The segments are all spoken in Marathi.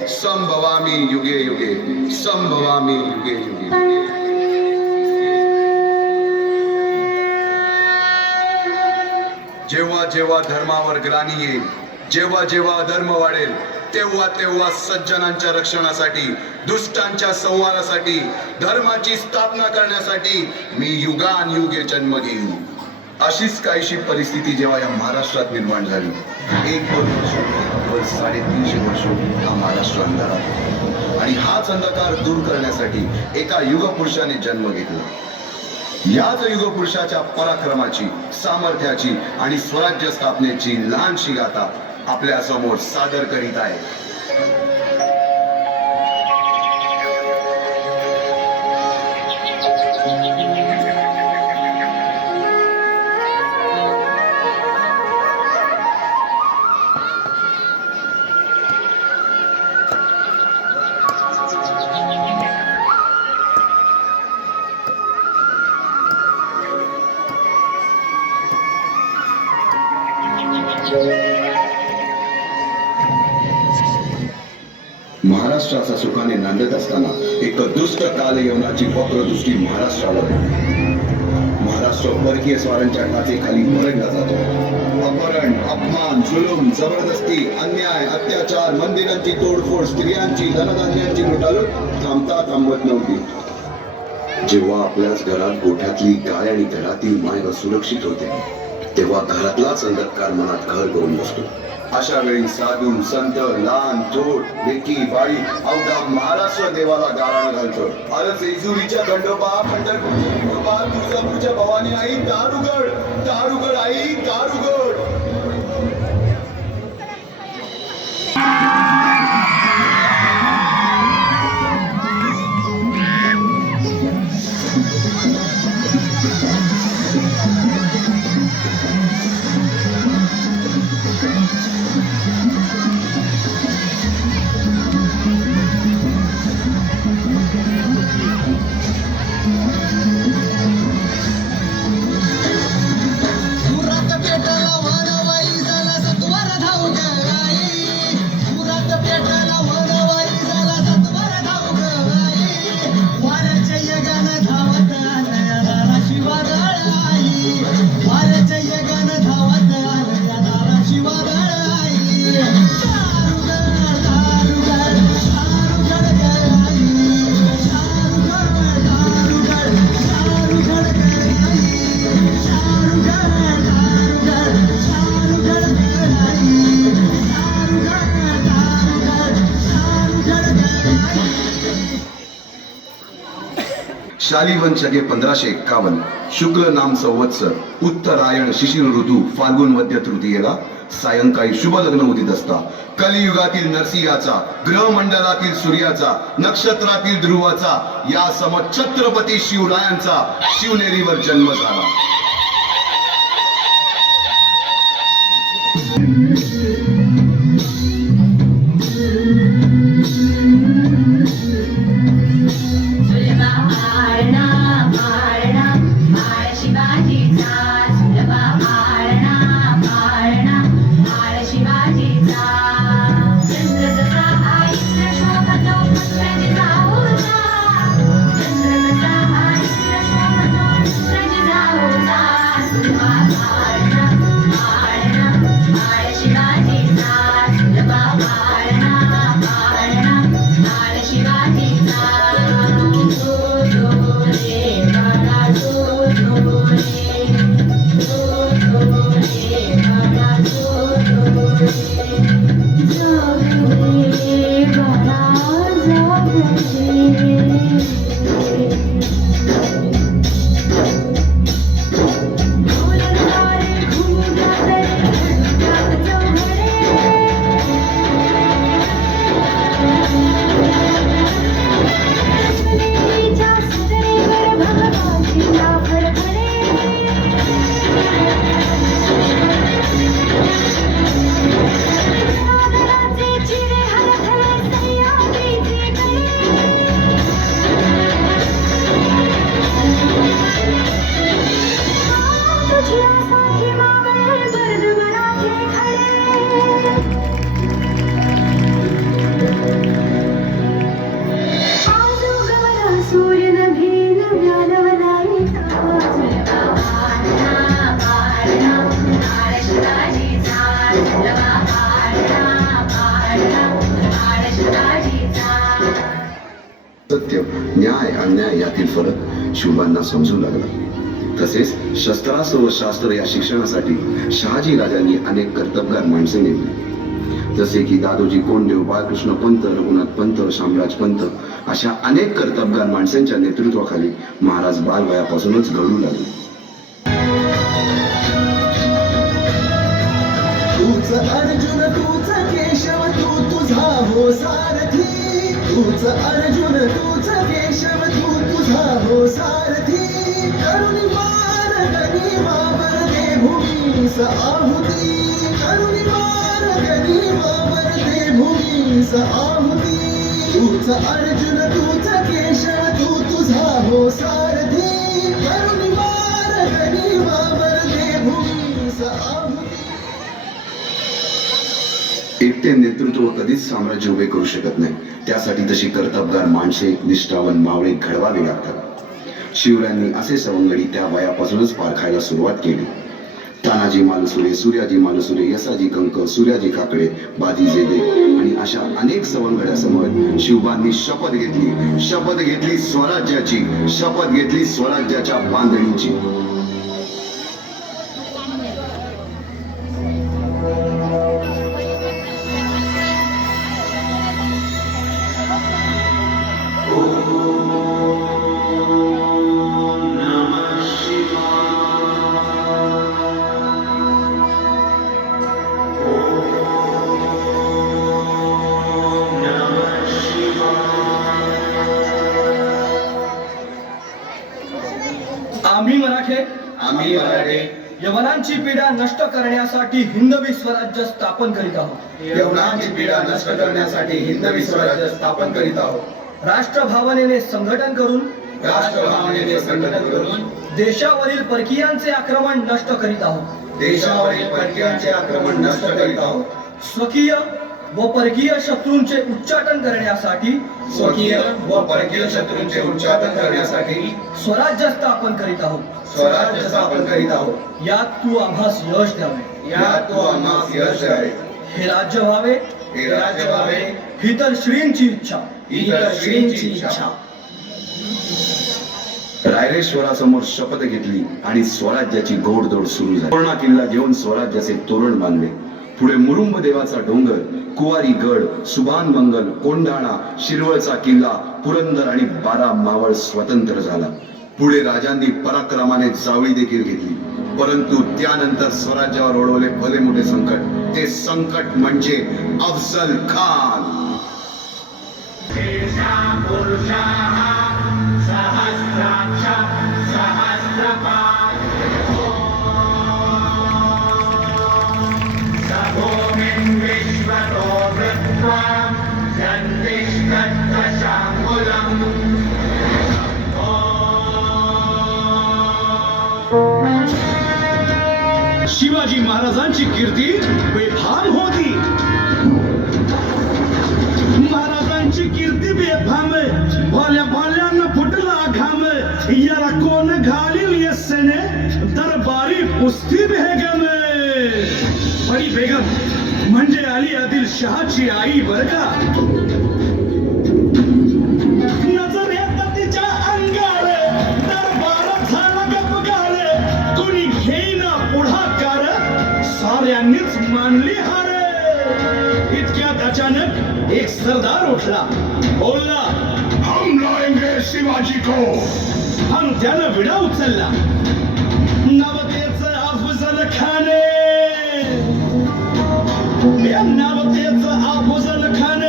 संभवामी युगे युगे, संभवामी युगे युगे. जेव्हा जेव्हा धर्मावर ग्लानी येईल, जेव्हा जेव्हा अधर्म वाढेल, तेव्हा तेव्हा सज्जनांच्या रक्षणासाठी, दुष्टांच्या संहारासाठी, धर्माची स्थापना करण्यासाठी मी युगानयुगे जन्म घेईन. अशीच काहीशी परिस्थिती जेव्हा या महाराष्ट्रात निर्माण झाली. 350 वर्ष हा महाराष्ट्र अंधारात, आणि हाच अंधकार दूर करण्यासाठी एका युगपुरुषाने जन्म घेतला. याच युगपुरुषाच्या पराक्रमाची, सामर्थ्याची आणि स्वराज्य स्थापनेची लहानशी गाथा आपल्या समोर सादर करीत आहे. महाराष्ट्राचा सुखाने नांदत असताना एक दुष्ट कालयवनाची वक्रदृष्टी महाराष्ट्रावर. महाराष्ट्र परकीय स्वारांच्या टाचेखाली परडला जातो. अपहरण, अपमान, जुलूम, जबरदस्ती, अन्याय, अत्याचार, मंदिरांची तोडफोड, स्त्रियांची, धनधान्यांची लुटालूट थांबत नव्हती. जेव्हा आपल्याच घरात गोठ्यातली गाय आणि घरातील माय असुरक्षित होते, तेव्हा घरातलाच अंधकार मनात घर करून बसतो. अशा वेळी साधू, संत, लहान, थोर, लेकी, बाई अवघा महाराष्ट्र देवाला गाराणं घालतो. अरे जेजुरीच्या खंडोबा, पंढरपूरच्या विठोबा, तुळजापूरच्या भवानी आई, दारुगड, दारुगड आई, दारुगड. शालिवन शके 1551 शुक्ल नाम संवत्सर उत्तरायण शिशिर ऋतू फाल्गुन मध्य तृतीयेला सायंकाळी शुभ लग्न उदित असता कलियुगातील नरसिंहाचा, ग्रहमंडलातील सूर्याचा, नक्षत्रातील ध्रुवाचा, या सम छत्रपती शिवरायांचा शिवनेरीवर जन्म झाला. Hola. सत्य, न्याय, अन्याय यातील फरक शिवबांना समजू लागला. तसेच शस्त्रास्त्र व शास्त्र या शिक्षणासाठी शहाजी राजांनी अनेक कर्तबगार माणसे नेमली. जसे की दादोजी कोंडदेव, बाळकृष्ण पंत, रघुनाथ पंत, शामराज पंत अशा अनेक कर्तबगार माणसांच्या नेतृत्वाखाली महाराज बालवयापासूनच घडू लागले. तूच अर्जुन तूच केशव तू तुझा हो सारथी. तूच अर्जुन तूच केशव तू तुझा हो सारथी. करुणी मार्गनी वावर दे भूमीस आहुती. करुणी मार्गनी वावर दे भूमीस आहुती. तूच अर्जुन तूच केशव तू तुझा हो सारथी. करुणी मार्गनी वावर दे भूमीस आहुती. एकटे नेतृत्व कधीच साम्राज्य उभे करू शकत नाही. त्यासाठी तशी कर्तबगार माणसे, निष्ठावान मावळे घडवावी लागतात. शिवरायांनी असे सवंगडी त्या वयापासूनच पारखायला सुरुवात केली. तानाजी मालुसरे, सूर्याजी मालुसरे, यसाजी कंक, सूर्याजी काकडे, बाजी जेदे आणि अशा अनेक सवंगड्यासमोर शिवबांनी शपथ घेतली स्वराज्याची, शपथ घेतली स्वराज्याच्या बांधणीची. आम्ही मराठे यवनांची पीडा नष्ट करण्यासाठी हिंदवी स्वराज्य स्थापन करीत आहोत. यवनांची पीडा नष्ट करण्यासाठी हिंदवी स्वराज्य स्थापन करीत आहोत. राष्ट्रभावनेने संघटन करून देशावरील परकीयांचे आक्रमण नष्ट करीत आहोत. देशावरील परकीयांचे आक्रमण नष्ट करीत आहोत. स्वकीय व परकीय शत्रूंचे उच्चाटन करण्यासाठी उच्चाटन करण्यासाठी स्वराज्य स्थापन करीत आहोत. स्वराज्य स्थापन करीत आहोत. यात तू आम्हास यश द्यावे. हे राज्य व्हावे. ही तर श्रींची इच्छा. रायरेश्वरासमोर शपथ घेतली आणि स्वराज्याची घोडदौड सुरू झाली. पूर्णा किल्ला घेऊन स्वराज्याचे तोरण बांधले. पुढे मुरुंब देवाचा डोंगर, कुवारी गड, सुभान मंगल, कोंढाणा, शिरवळचा किल्ला, पुरंदर आणि 12 मावळ स्वतंत्र झाला. पुढे राजांनी पराक्रमाने जावळी देखील घेतली. परंतु त्यानंतर स्वराज्यावर ओढवले भले मोठे संकट. ते संकट म्हणजे अफजल खान. शिवाजी महाराजांची कीर्ती बेफाम होती. महाराजांची कीर्ती बेफाम, भल्या भल्यांना फुटला घाम. याला कोण घालील यस्सेने दरबारी कुस्ती बेगम. बडी बेगम म्हणजे अली आदिल शहाची आई बर का. नजर येत तिच्या अंगार, दरबार झाला गपगार. कोणी घेईना पुढाकार, साऱ्यांनीच मानली हार. इतक्यात अचानक एक सरदार उठला, बोलला, हम लाएंगे शिवाजी को. हम त्यानं विडा उचलला. नवतेचं अफजल खान, नवतेचं अफजल खान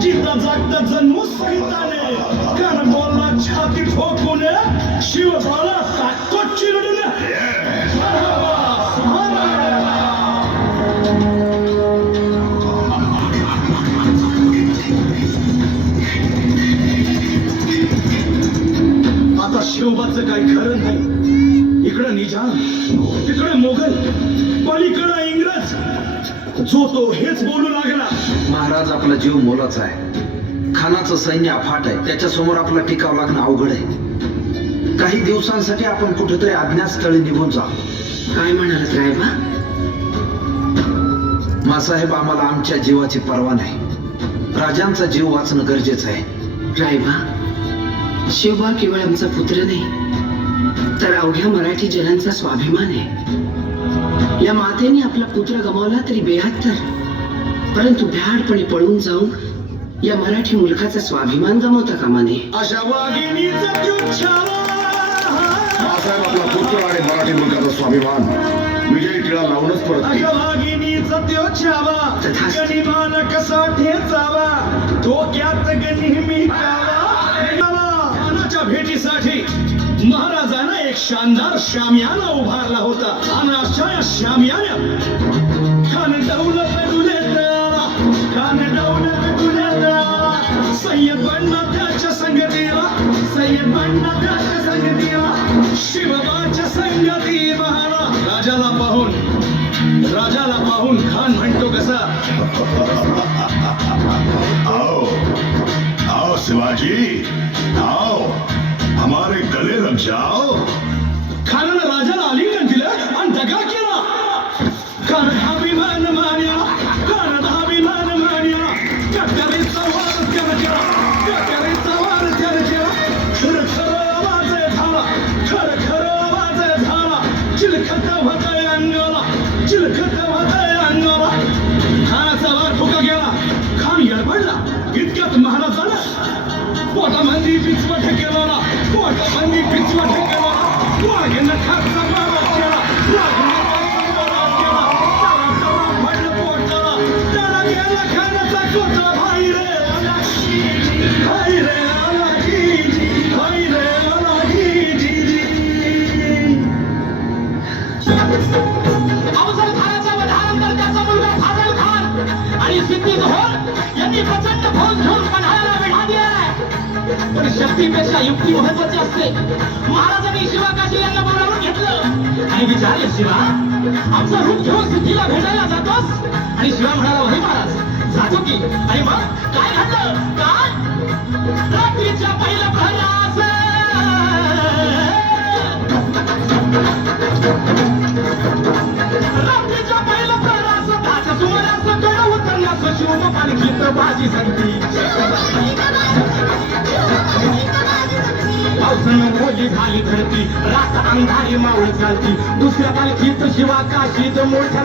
जिथं जागतं जन्मू सहिताने. कान बोलला छाती ठोकून, शिवबाला टाकतो चिरडून. आता शिवबाचं काही खरं नाही. इकडं निजाम, तिकडं मोगल, पलीकडं इंग्रज. जो तो हेच बोलू लागला. महाराज, आपला जीव मोलाचा आहे. खानाचं सैन्य अफाट आहे. त्याच्यासमोर आपला टिकाव लागणं अवघड आहे. काही दिवसांसाठी आपण कुठेतरी अज्ञातस्थळी निघून जा. काय म्हणालात रायबा? मासाहेब, आम्हाला आमच्या जीवाची पर्वा नाही. राजांचा जीव वाचणं गरजेचं आहे. रायबा, शिवबा केवळ आमचा पुत्र नाही तर अवघ्या मराठी जनांचा स्वाभिमान आहे. या मातेने आपला पुत्र गमावला तरी बेहत्तर, परंतु भ्याडपणे पळून जाऊन या मराठी मुलकाचा स्वाभिमान गमावता कामा नये. अशा वाघिणीचा द्युच्छाला बाळासाहेब आपला पुत्र आणि मराठी मुलकाचा स्वाभिमान विजयी टिळा लावूनच परत अशा वाघिणीचा द्युच्छावा गनिमान कसा ठेचावा डोक्यात नेहमी कावा. मानाच्या भेटीसाठी महाराजांना एक शानदार शामियाना उभारला होता आणि अशा या शामियान्यात खान दौलत डुले तयारा, खान दौलत डुले तयारा. सय्यद बंडा त्याच्या संगतीला, सय्यद बंडा त्याच्या संगतीला, शिवबाच्या संगती बहारा. राजाला पाहून खान म्हणतो कसा, आओ आओ शिवाजी आओ, हमारे गले लग जाओ. खानानं राजाला आलिंगन दिलं आणि दगा केला. खान अभिमान मान्या, खान अभिमान मान्या. कट्यारीचा वार त्यानं केला, कट्यारीचा वार त्यानं केला. खरं खरं आवाज झाला, खरं खरं आवाज झाला. चिलखत होतंय अंगाला, चिलखत होतंय अंगाला. खानाचा वार फुका गेला. खान यडबडला. इतक्यात महाराजानं पोटामध्ये पिचवट केला, पोटामध्ये पिचवट केला. वाघेनं खाचा मारा केला, वाघेनं खाचा मारा केला. त्याला पडलं पोटाला, त्याला गेला खानाचा कोटा. भाई रे आला जी, भाई रे आला जी, भाई रे आला जी. अफजल खानाच्या वधानंतर त्याचा मुलगा फाजल खान आणि सिद्धी जोहर यांनी प्रचंड फौज घेऊन पन्हाळ्याला वेढा दिलाय. पण शक्तीपेक्षा युक्ती महत्वाची असते. महाराजांनी शिवा काशी यांना बोलावून घेतलं आणि विचारले, शिवा आमचं रूप घेऊन सिद्धीला भेटायला जातोस? आणि शिवा म्हणाला, होय महाराज जातो की. आणि मग काय घडलं? काय रात्रीच्या पहिल्या प्रहरास रात्रीच्या पहिल्या प्रहरास दहाच्या सुमारास गड उतरण्यास शिवम पालखीत बाजी संगती. पावसानं ओली झाली धरती, रात अंधारी मावळ चालती. दुसऱ्या पालखीत शिवा काशीत मोठ्या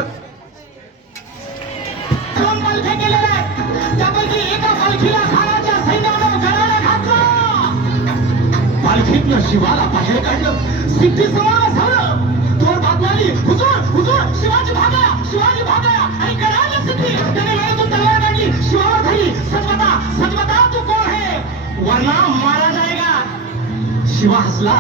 दोन पालख्या गेलेल्या आहेत. त्यापैकी एका पालखीला खानाच्या सैन्यानं गडाला घातलं. पालखीतनं शिवाला बाहेर काढलं. सिद्धी समोर झालं. तोर बातवाली, हुजूर हुजूर शिवाजी भागला, शिवाजी भागला. आणि गडाला सिद्धी त्याने वेळेतून तलवार काढली, शिवाला धरली. सच बता तू कोण है, वरना मारा जाएगा. शिवा हसला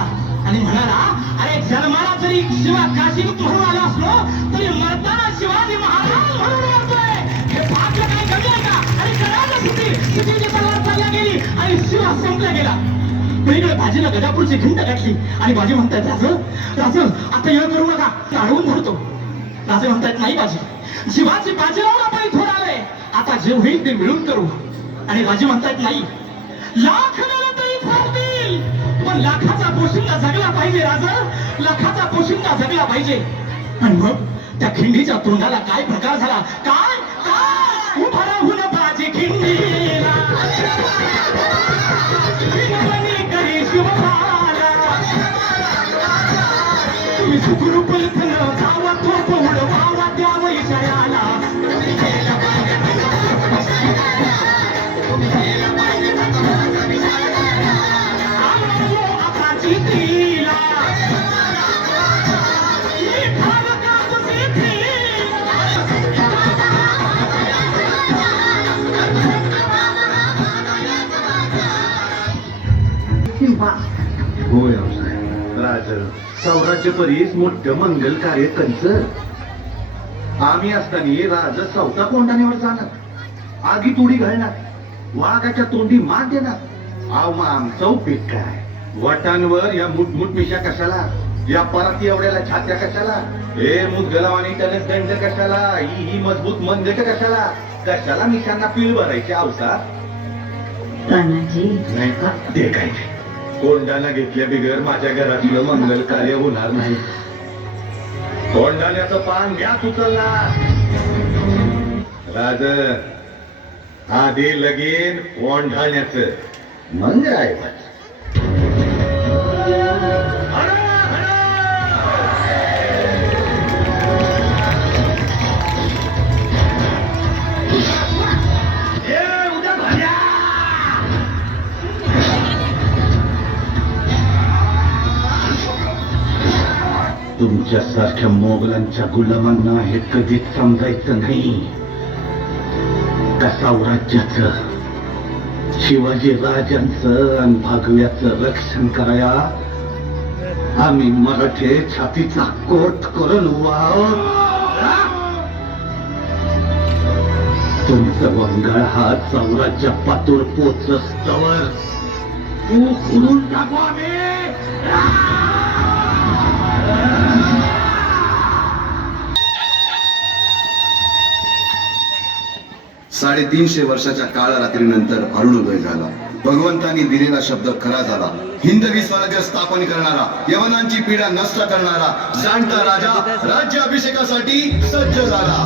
आणि म्हणाला, अरे जन्माला जरी शिवा काशी म्हणून आला असलो तरी मरताना शिवाजी महाराज म्हणून मरतोय. हे भाग्य काय कमी आहे का? आणि गडाला सिद्धीची तलवार चालल्या गेली आणि शिवा संपला गेला. इकडे बाजीला गजापूरची खिंड गाठली आणि बाजी म्हणतायत, राज आता येळ करू नका, टाळून धरतो. राजे म्हणतायत, नाही बाजी, जीवाची बाजी लावून आपण थोडा वेळ, आता जे होईल ते मिळून करू. आणि राजे म्हणतायत, नाही, लाख मिळालं तरी चालतील, पण लाखाचा पोशिंदा जगला पाहिजे. राजा लाखाचा पोशिंदा जगला पाहिजे. आणि मग त्या खिंडीच्या तोंडाला काय प्रकार झाला? काय काय उभा राहून बाजी खिंडीला तुम्ही सुखरूप इथं जावा, तो पौड व्हावा त्या वैशाला. होय राज सौराज्य परीस मोठं मंगल कार्य कंच. आम्ही असताना राज चौथा कोंडाण्यावर जाणार, आगी तोडी घालणार, वाघाच्या तोंडी मान देणार. आव मग आमचा उपयोग काय? वटांवर या मुठमुठ मिशा कशाला? या पराती एवढ्याला छात्या कशाला? हे मुदगलावानी त्याने दंड कशाला? ही मजबूत मंदट कशाला? कशाला मिशांना पिल भरायचे अवसार नाही का? ते काय कोंडाना घेतल्या बिगर माझ्या घरातलं मंगल कार्य होणार नाही. कोंडाण्याचं पान घ्या उचलला. राज आधी लगीन कोंडाण्याचं मग आहे. तुमच्यासारख्या मोगलांच्या गुलामांना हे कधीच समजायचं नाही का साम्राज्याचं, शिवाजी राजांचं आणि भगव्याचं रक्षण कराया आम्ही मराठे छातीचा कोट करून उभा आहोत. तुमचं वंगाळ हा साम्राज्य पातूर पोचस्तवर तू खुडून टाकू आम्ही. 350 वर्षाच्या काळरात्रीनंतर अरुणोदय झाला. भगवंतांनी दिलेला शब्द खरा झाला. हिंदवी स्वराज्य स्थापन करणारा, यवनांची पीडा नष्ट करणारा जाणता राजा राज्याभिषेकासाठी सज्ज झाला.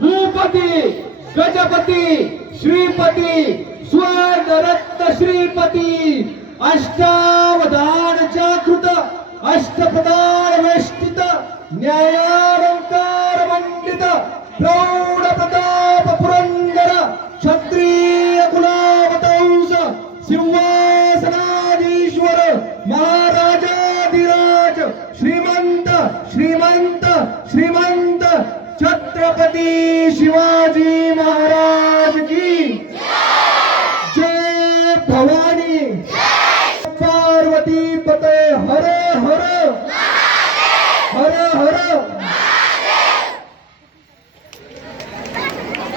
भूपती गजपती श्रीपती स्वर्ग रत्न श्रीपती अष्टावधान जागृत अष्टप्रधान वेष्टित न्यायालंकार मंडित प्रौढ प्रताप पुरंदर क्षत्रिय कुलावतंस सिंहासनाधीश्वर महाराजाधिराज श्रीमंत श्रीमंत श्रीमंत छत्रपती शिवाजी महाराज